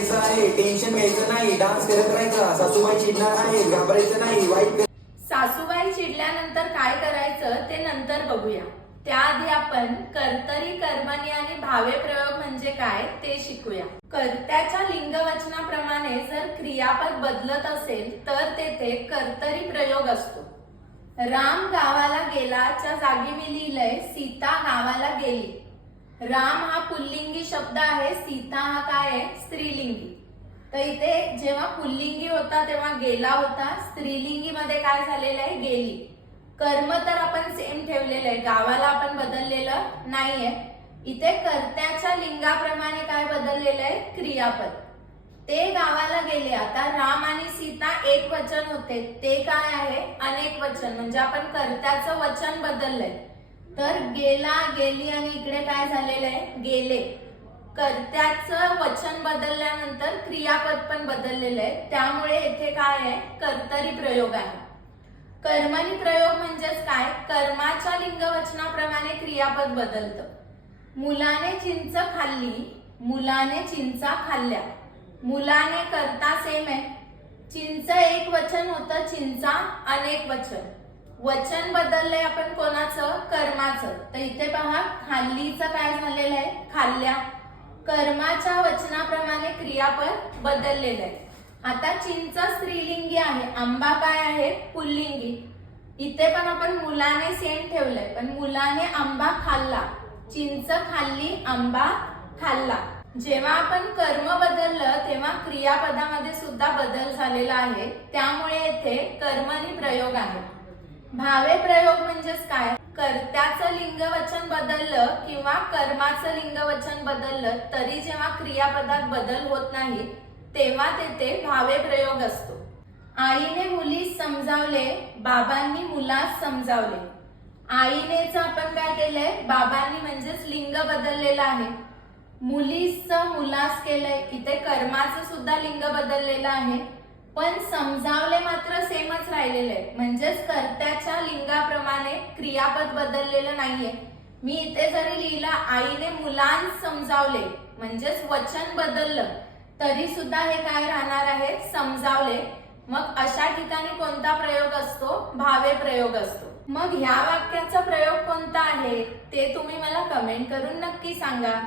राहायचं आहे, टेन्शन घ्यायचं नाही, डान्स करत राहायचा, सासूबाई चिडणार आहे, घाबरायचं नाही, वाईट सासूबाई चिडल्यानंतर काय करायचं ते नंतर बघूया. त्याआधी आपण कर्तरी, कर्मणी आणि भावे प्रयोग म्हणजे काय ते शिकूया. कर्त्याच्या लिंगवचनाप्रमाणे जर क्रियापद बदलत असेल तर तेथे कर्तरी प्रयोग असतो. राम गावाला गेलाच्या जागी मी लिहिलंय सीता गावाला गेली. राम हा पुल्लिंगी शब्द आहे, सीता हा काय आहे स्त्रीलिंगी. तर इथे जेव्हा पुल्लिंगी होता तेव्हा गेला होता, स्त्रीलिंगी मध्ये काय झालेलं आहे गेली. कर्म तर आपण सेम ठेवलेलं आहे, गावाला आपण बदललेलं नाहीये. इथे कर्त्याच्या लिंगाप्रमाणे काय बदललेलं आहे क्रियापद. ते गावाला गेले. आता राम आणि सीता एक वचन होते, ते काय आहे अनेक वचन, म्हणजे आपण कर्त्याचं वचन बदललंय. तर गेला, गेली आणि इकडे काय झालेलं आहे गेले. कर्त्याचं वचन बदलल्यानंतर क्रियापद पण बदललेलं आहे, त्यामुळे इथे काय आहे कर्तरी प्रयोग आहे. कर्मणी प्रयोग म्हणजेच काय, कर्माच्या लिंगवचनाप्रमाणे क्रियापद बदलतं. मुलाने चिंच खाल्ली, मुलाने चिंचा खाल्ल्या. मुलाने कर्ता सेम आहे, चिंच एक वचन होतं, चिंचा अनेक वचन. वचन बदललंय आपण कोणाचं कर्माचं. तर इथे पहा खाल्लीचं काय झालेलं आहे खाल्ल्या. कर्माच्या वचनाप्रमाणे क्रियापद बदललेलं आहे. आता चिंच स्त्रीलिंगी आहे, आंबा काय आहे पुल्लिंगी. इथे पण आपण मुलाने सेम ठेवलंय, पण मुलाने आंबा खाल्ला, चिंच खाल्ली, आंबा खाल्ला. जेव्हा आपण कर्म बदललं तेव्हा क्रियापदामध्ये सुद्धा बदल झालेला आहे, त्यामुळे येथे कर्मणी प्रयोग आहे. भावे प्रयोग म्हणजेच काय, कर्त्याचं लिंगवचन बदललं किंवा कर्माचं लिंगवचन बदललं तरी जेव्हा क्रियापदात बदल होत नाही तेव्हा तेथे भावे प्रयोग असतो. आईने मुलीस समजावले, बाबांनी मुलास समजावले. आईनेच आपण काय केलंय बाबांनी म्हणजेच लिंग बदललेलं आहे. मुलीसचं मुलास केलंय, इथे कर्माचं सुद्धा लिंग बदललेलं आहे, पण समजावले मात्र सेमच राहिलेलं आहे, म्हणजेच कर्त्याच्या लिंगाप्रमाणे क्रियापद बदललेलं नाहीये. मी इथे जरी लिहिलं आईने मुलांस समजावले म्हणजेच वचन बदललं तरी सुद्धा हे काय राहणार आहे समजावले. मग अशा ठिकाणी कोणता प्रयोग असतो भावे प्रयोग असतो. मग ह्या वाक्याचा प्रयोग कोणता आहे ते तुम्ही मला कमेंट करून नक्की सांगा.